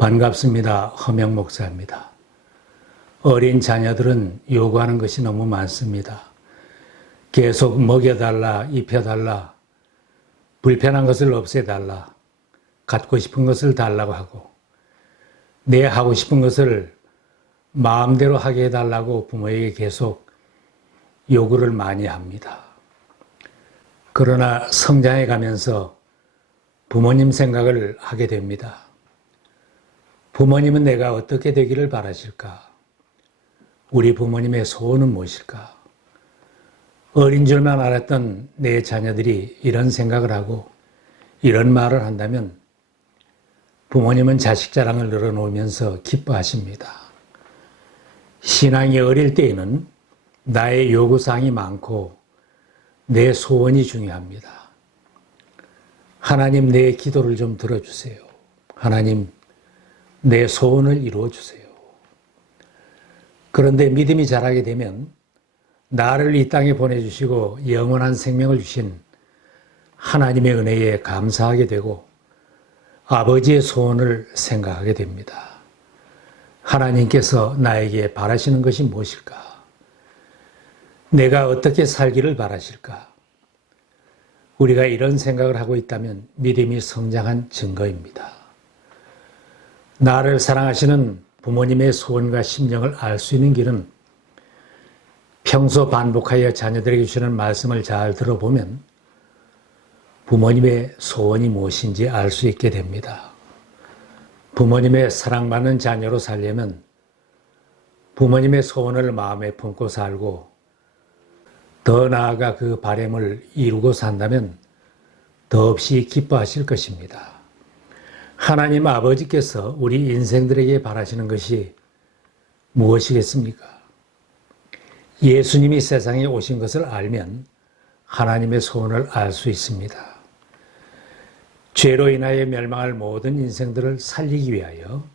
반갑습니다. 허명 목사입니다. 어린 자녀들은 요구하는 것이 너무 많습니다. 계속 먹여달라, 입혀달라, 불편한 것을 없애달라, 갖고 싶은 것을 달라고 하고, 내 하고 싶은 것을 마음대로 하게 해달라고 부모에게 계속 요구를 많이 합니다. 그러나 성장해 가면서 부모님 생각을 하게 됩니다. 부모님은 내가 어떻게 되기를 바라실까? 우리 부모님의 소원은 무엇일까? 어린 줄만 알았던 내 자녀들이 이런 생각을 하고 이런 말을 한다면 부모님은 자식 자랑을 늘어놓으면서 기뻐하십니다. 신앙이 어릴 때에는 나의 요구사항이 많고 내 소원이 중요합니다. 하나님, 내 기도를 좀 들어주세요. 하나님, 내 소원을 이루어주세요. 그런데 믿음이 자라게 되면 나를 이 땅에 보내주시고 영원한 생명을 주신 하나님의 은혜에 감사하게 되고 아버지의 소원을 생각하게 됩니다. 하나님께서 나에게 바라시는 것이 무엇일까? 내가 어떻게 살기를 바라실까? 우리가 이런 생각을 하고 있다면 믿음이 성장한 증거입니다. 나를 사랑하시는 부모님의 소원과 심정을 알 수 있는 길은 평소 반복하여 자녀들에게 주시는 말씀을 잘 들어보면 부모님의 소원이 무엇인지 알 수 있게 됩니다. 부모님의 사랑받는 자녀로 살려면 부모님의 소원을 마음에 품고 살고 더 나아가 그 바람을 이루고 산다면 더없이 기뻐하실 것입니다. 하나님 아버지께서 우리 인생들에게 바라시는 것이 무엇이겠습니까? 예수님이 세상에 오신 것을 알면 하나님의 소원을 알 수 있습니다. 죄로 인하여 멸망할 모든 인생들을 살리기 위하여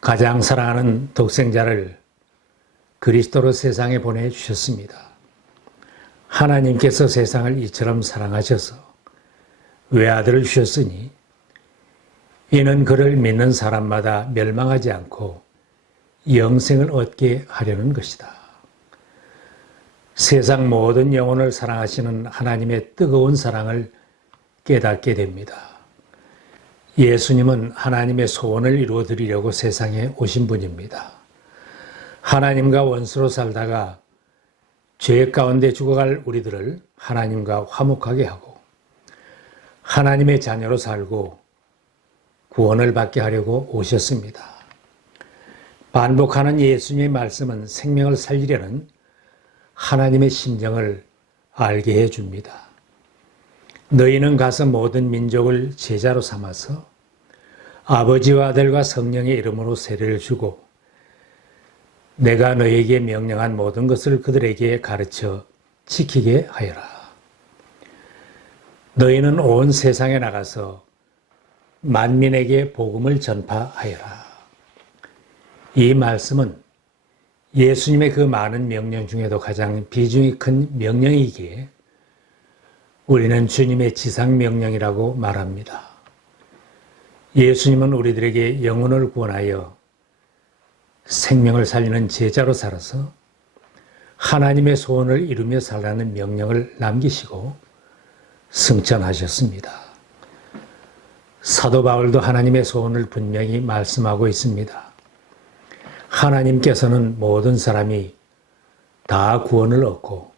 가장 사랑하는 독생자를 그리스도로 세상에 보내주셨습니다. 하나님께서 세상을 이처럼 사랑하셔서 외아들을 주셨으니 이는 그를 믿는 사람마다 멸망하지 않고 영생을 얻게 하려는 것이다. 세상 모든 영혼을 사랑하시는 하나님의 뜨거운 사랑을 깨닫게 됩니다. 예수님은 하나님의 소원을 이루어 드리려고 세상에 오신 분입니다. 하나님과 원수로 살다가 죄 가운데 죽어갈 우리들을 하나님과 화목하게 하고 하나님의 자녀로 살고 구원을 받게 하려고 오셨습니다. 반복하는 예수님의 말씀은 생명을 살리려는 하나님의 심정을 알게 해줍니다. 너희는 가서 모든 민족을 제자로 삼아서 아버지와 아들과 성령의 이름으로 세례를 주고 내가 너희에게 명령한 모든 것을 그들에게 가르쳐 지키게 하여라. 너희는 온 세상에 나가서 만민에게 복음을 전파하여라. 이 말씀은 예수님의 그 많은 명령 중에도 가장 비중이 큰 명령이기에 우리는 주님의 지상명령이라고 말합니다. 예수님은 우리들에게 영혼을 구원하여 생명을 살리는 제자로 살아서 하나님의 소원을 이루며 살라는 명령을 남기시고 승천하셨습니다. 사도 바울도 하나님의 소원을 분명히 말씀하고 있습니다. 하나님께서는 모든 사람이 다 구원을 얻고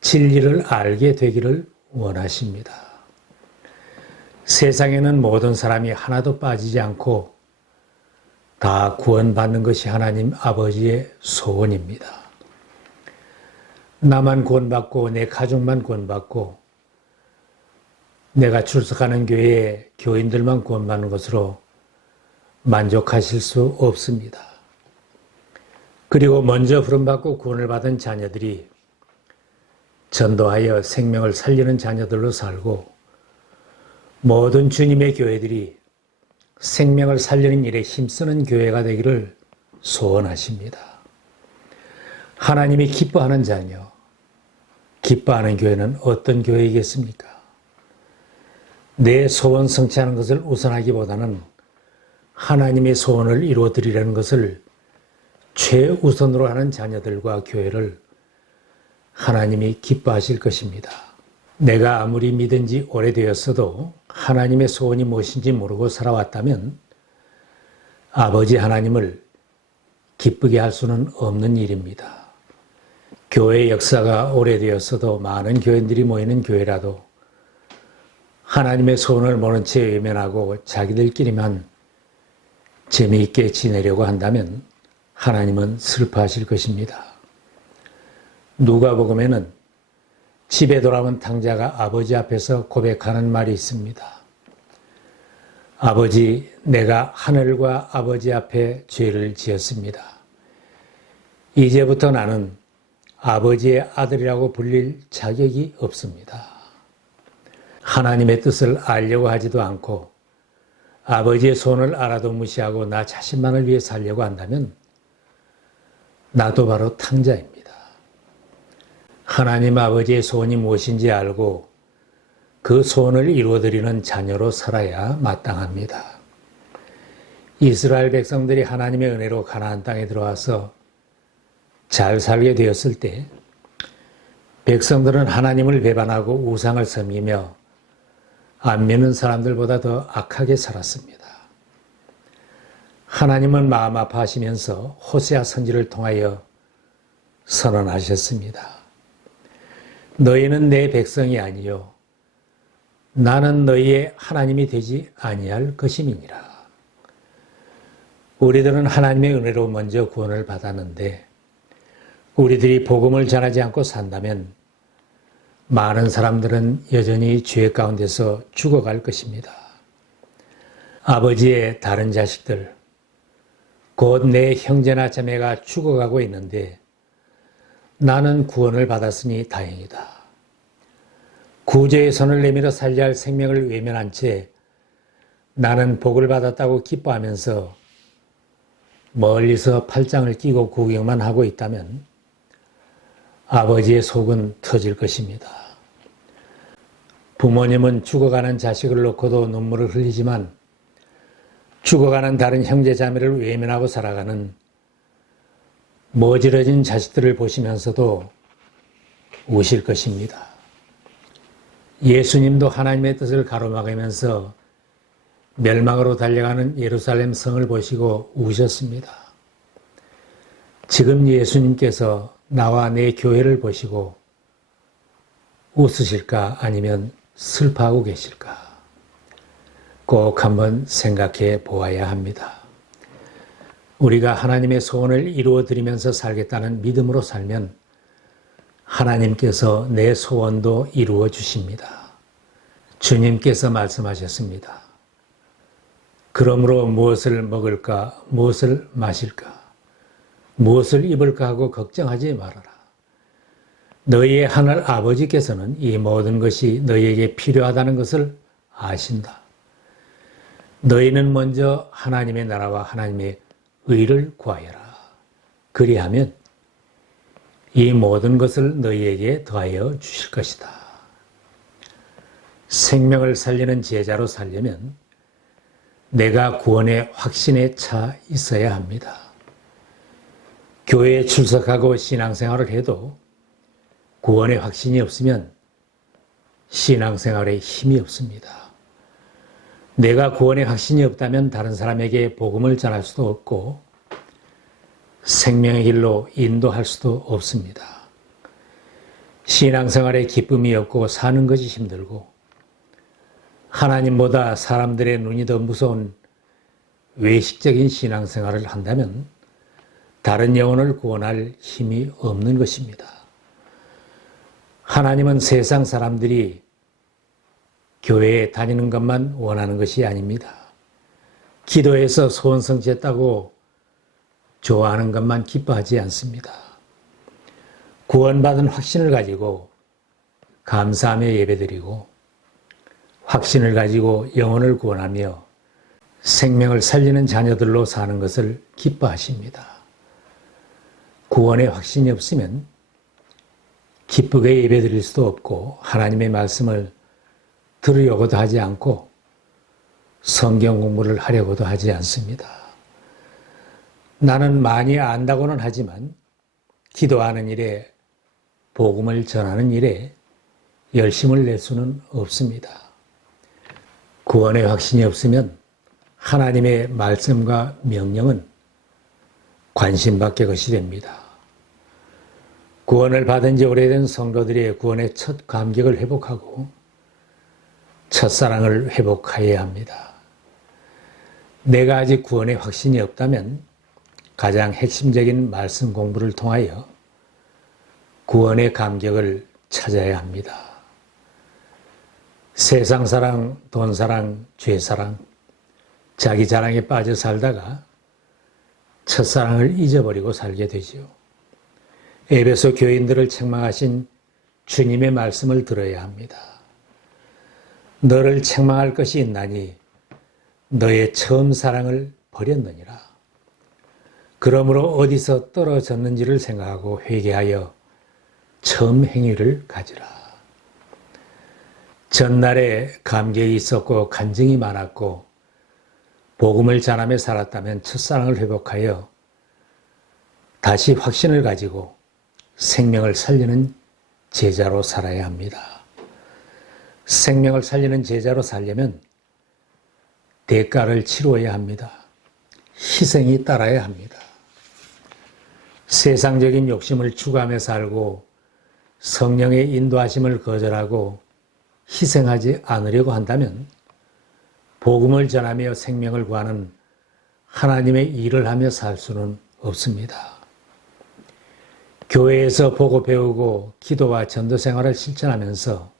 진리를 알게 되기를 원하십니다. 세상에는 모든 사람이 하나도 빠지지 않고 다 구원받는 것이 하나님 아버지의 소원입니다. 나만 구원받고 내 가족만 구원받고 내가 출석하는 교회의 교인들만 구원받는 것으로 만족하실 수 없습니다. 그리고 먼저 부름받고 구원을 받은 자녀들이 전도하여 생명을 살리는 자녀들로 살고 모든 주님의 교회들이 생명을 살리는 일에 힘쓰는 교회가 되기를 소원하십니다. 하나님이 기뻐하는 자녀, 기뻐하는 교회는 어떤 교회이겠습니까? 내 소원 성취하는 것을 우선하기보다는 하나님의 소원을 이루어 드리려는 것을 최우선으로 하는 자녀들과 교회를 하나님이 기뻐하실 것입니다. 내가 아무리 믿은 지 오래되었어도 하나님의 소원이 무엇인지 모르고 살아왔다면 아버지 하나님을 기쁘게 할 수는 없는 일입니다. 교회 역사가 오래되었어도 많은 교인들이 모이는 교회라도 하나님의 소원을 모른 채 외면하고 자기들끼리만 재미있게 지내려고 한다면 하나님은 슬퍼하실 것입니다. 누가복음에는 집에 돌아온 탕자가 아버지 앞에서 고백하는 말이 있습니다. 아버지, 내가 하늘과 아버지 앞에 죄를 지었습니다. 이제부터 나는 아버지의 아들이라고 불릴 자격이 없습니다. 하나님의 뜻을 알려고 하지도 않고 아버지의 소원을 알아도 무시하고 나 자신만을 위해 살려고 한다면 나도 바로 탕자입니다. 하나님 아버지의 소원이 무엇인지 알고 그 소원을 이루어드리는 자녀로 살아야 마땅합니다. 이스라엘 백성들이 하나님의 은혜로 가나안 땅에 들어와서 잘 살게 되었을 때 백성들은 하나님을 배반하고 우상을 섬기며 안 믿는 사람들보다 더 악하게 살았습니다. 하나님은 마음 아파하시면서 호세아 선지를 통하여 선언하셨습니다. 너희는 내 백성이 아니요 나는 너희의 하나님이 되지 아니할 것임이니라. 우리들은 하나님의 은혜로 먼저 구원을 받았는데 우리들이 복음을 전하지 않고 산다면 많은 사람들은 여전히 죄 가운데서 죽어갈 것입니다. 아버지의 다른 자식들, 곧 내 형제나 자매가 죽어가고 있는데 나는 구원을 받았으니 다행이다. 구제의 손을 내밀어 살려야 할 생명을 외면한 채 나는 복을 받았다고 기뻐하면서 멀리서 팔짱을 끼고 구경만 하고 있다면 아버지의 속은 터질 것입니다. 부모님은 죽어가는 자식을 놓고도 눈물을 흘리지만 죽어가는 다른 형제 자매를 외면하고 살아가는 머지러진 자식들을 보시면서도 우실 것입니다. 예수님도 하나님의 뜻을 가로막으면서 멸망으로 달려가는 예루살렘 성을 보시고 우셨습니다. 지금 예수님께서 나와 내 교회를 보시고 웃으실까 아니면 슬퍼하고 계실까 꼭 한번 생각해 보아야 합니다. 우리가 하나님의 소원을 이루어 드리면서 살겠다는 믿음으로 살면 하나님께서 내 소원도 이루어 주십니다. 주님께서 말씀하셨습니다. 그러므로 무엇을 먹을까, 무엇을 마실까, 무엇을 입을까 하고 걱정하지 말아라. 너희의 하늘 아버지께서는 이 모든 것이 너희에게 필요하다는 것을 아신다. 너희는 먼저 하나님의 나라와 하나님의 의를 구하여라. 그리하면 이 모든 것을 너희에게 더하여 주실 것이다. 생명을 살리는 제자로 살려면 내가 구원의 확신에 차 있어야 합니다. 교회에 출석하고 신앙생활을 해도 구원의 확신이 없으면 신앙생활에 힘이 없습니다. 내가 구원의 확신이 없다면 다른 사람에게 복음을 전할 수도 없고 생명의 길로 인도할 수도 없습니다. 신앙생활에 기쁨이 없고 사는 것이 힘들고 하나님보다 사람들의 눈이 더 무서운 외식적인 신앙생활을 한다면 다른 영혼을 구원할 힘이 없는 것입니다. 하나님은 세상 사람들이 교회에 다니는 것만 원하는 것이 아닙니다. 기도해서 소원 성취했다고 좋아하는 것만 기뻐하지 않습니다. 구원받은 확신을 가지고 감사하며 예배드리고 확신을 가지고 영혼을 구원하며 생명을 살리는 자녀들로 사는 것을 기뻐하십니다. 구원의 확신이 없으면 기쁘게 예배드릴 수도 없고 하나님의 말씀을 들으려고도 하지 않고 성경 공부를 하려고도 하지 않습니다. 나는 많이 안다고는 하지만 기도하는 일에, 복음을 전하는 일에 열심을 낼 수는 없습니다. 구원의 확신이 없으면 하나님의 말씀과 명령은 관심 밖의 것이 됩니다. 구원을 받은 지 오래된 성도들의 구원의 첫 감격을 회복하고 첫사랑을 회복하여야 합니다. 내가 아직 구원의 확신이 없다면 가장 핵심적인 말씀 공부를 통하여 구원의 감격을 찾아야 합니다. 세상사랑, 돈사랑, 죄사랑, 자기 자랑에 빠져 살다가 첫사랑을 잊어버리고 살게 되지요. 에베소 교인들을 책망하신 주님의 말씀을 들어야 합니다. 너를 책망할 것이 있나니 너의 처음 사랑을 버렸느니라. 그러므로 어디서 떨어졌는지를 생각하고 회개하여 처음 행위를 가지라. 전날에 감격이 있었고 간증이 많았고 복음을 전하며 살았다면 첫사랑을 회복하여 다시 확신을 가지고 생명을 살리는 제자로 살아야 합니다. 생명을 살리는 제자로 살려면 대가를 치루어야 합니다. 희생이 따라야 합니다. 세상적인 욕심을 추구하며 살고 성령의 인도하심을 거절하고 희생하지 않으려고 한다면 복음을 전하며 생명을 구하는 하나님의 일을 하며 살 수는 없습니다. 교회에서 보고 배우고 기도와 전도 생활을 실천하면서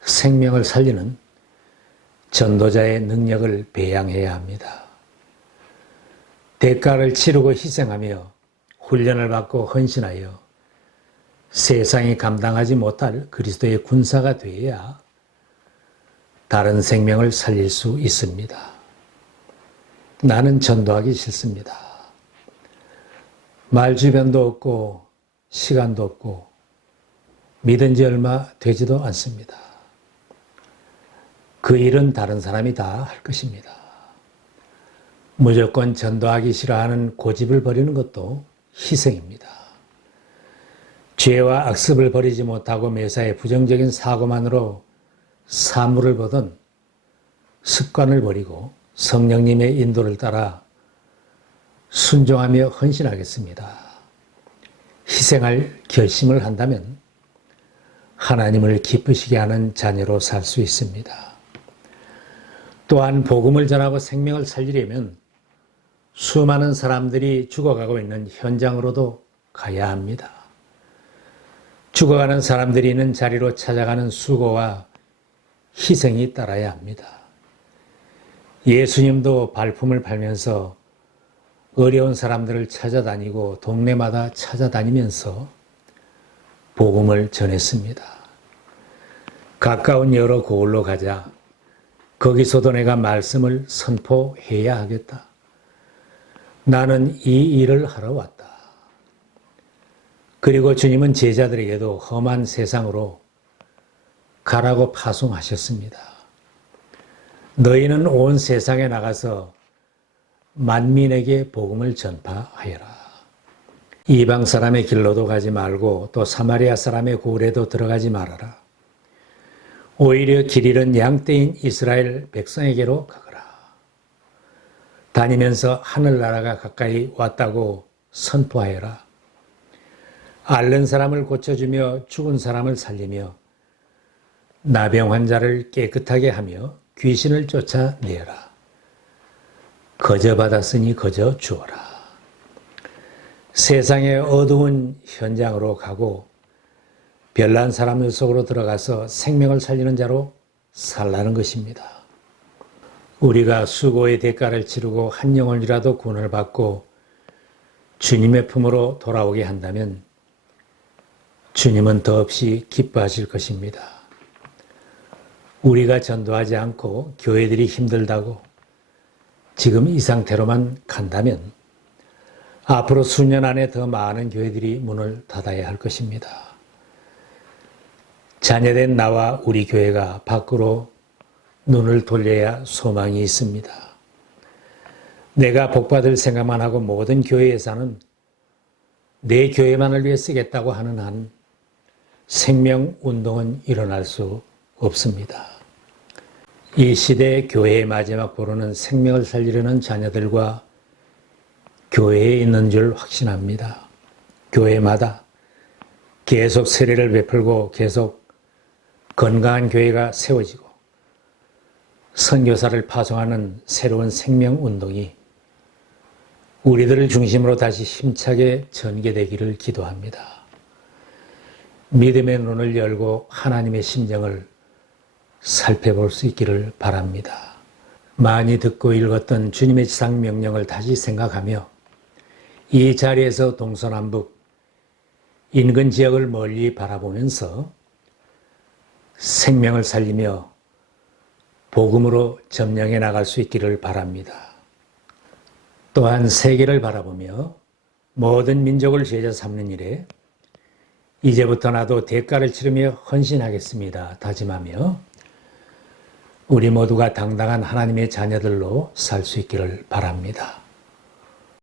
생명을 살리는 전도자의 능력을 배양해야 합니다. 대가를 치르고 희생하며 훈련을 받고 헌신하여 세상이 감당하지 못할 그리스도의 군사가 되어야 다른 생명을 살릴 수 있습니다. 나는 전도하기 싫습니다. 말주변도 없고 시간도 없고 믿은 지 얼마 되지도 않습니다. 그 일은 다른 사람이 다 할 것입니다. 무조건 전도하기 싫어하는 고집을 버리는 것도 희생입니다. 죄와 악습을 버리지 못하고 매사에 부정적인 사고만으로 사물을 보던 습관을 버리고 성령님의 인도를 따라 순종하며 헌신하겠습니다. 희생할 결심을 한다면 하나님을 기쁘시게 하는 자녀로 살 수 있습니다. 또한 복음을 전하고 생명을 살리려면 수많은 사람들이 죽어가고 있는 현장으로도 가야 합니다. 죽어가는 사람들이 있는 자리로 찾아가는 수고와 희생이 따라야 합니다. 예수님도 발품을 팔면서 어려운 사람들을 찾아다니고 동네마다 찾아다니면서 복음을 전했습니다. 가까운 여러 고을로 가자. 거기서도 내가 말씀을 선포해야 하겠다. 나는 이 일을 하러 왔다. 그리고 주님은 제자들에게도 험한 세상으로 가라고 파송하셨습니다. 너희는 온 세상에 나가서 만민에게 복음을 전파하여라. 이방 사람의 길로도 가지 말고 또 사마리아 사람의 고을에도 들어가지 말아라. 오히려 길 잃은 양떼인 이스라엘 백성에게로 가거라. 다니면서 하늘나라가 가까이 왔다고 선포하여라. 앓는 사람을 고쳐주며 죽은 사람을 살리며 나병 환자를 깨끗하게 하며 귀신을 쫓아내라. 거저 받았으니 거저 주어라. 세상의 어두운 현장으로 가고 별난 사람들 속으로 들어가서 생명을 살리는 자로 살라는 것입니다. 우리가 수고의 대가를 치르고 한 영혼이라도 구원을 받고 주님의 품으로 돌아오게 한다면 주님은 더없이 기뻐하실 것입니다. 우리가 전도하지 않고 교회들이 힘들다고 지금 이 상태로만 간다면 앞으로 수년 안에 더 많은 교회들이 문을 닫아야 할 것입니다. 자녀된 나와 우리 교회가 밖으로 눈을 돌려야 소망이 있습니다. 내가 복받을 생각만 하고 모든 교회 예산은 내 교회만을 위해 쓰겠다고 하는 한 생명운동은 일어날 수 없습니다. 이 시대의 교회의 마지막 보루는 생명을 살리려는 자녀들과 교회에 있는 줄 확신합니다. 교회마다 계속 세례를 베풀고 계속 건강한 교회가 세워지고 선교사를 파송하는 새로운 생명운동이 우리들을 중심으로 다시 힘차게 전개되기를 기도합니다. 믿음의 눈을 열고 하나님의 심정을 살펴볼 수 있기를 바랍니다. 많이 듣고 읽었던 주님의 지상 명령을 다시 생각하며 이 자리에서 동서남북 인근 지역을 멀리 바라보면서 생명을 살리며 복음으로 점령해 나갈 수 있기를 바랍니다. 또한 세계를 바라보며 모든 민족을 제자 삼는 일에 이제부터 나도 대가를 치르며 헌신하겠습니다. 다짐하며 우리 모두가 당당한 하나님의 자녀들로 살 수 있기를 바랍니다.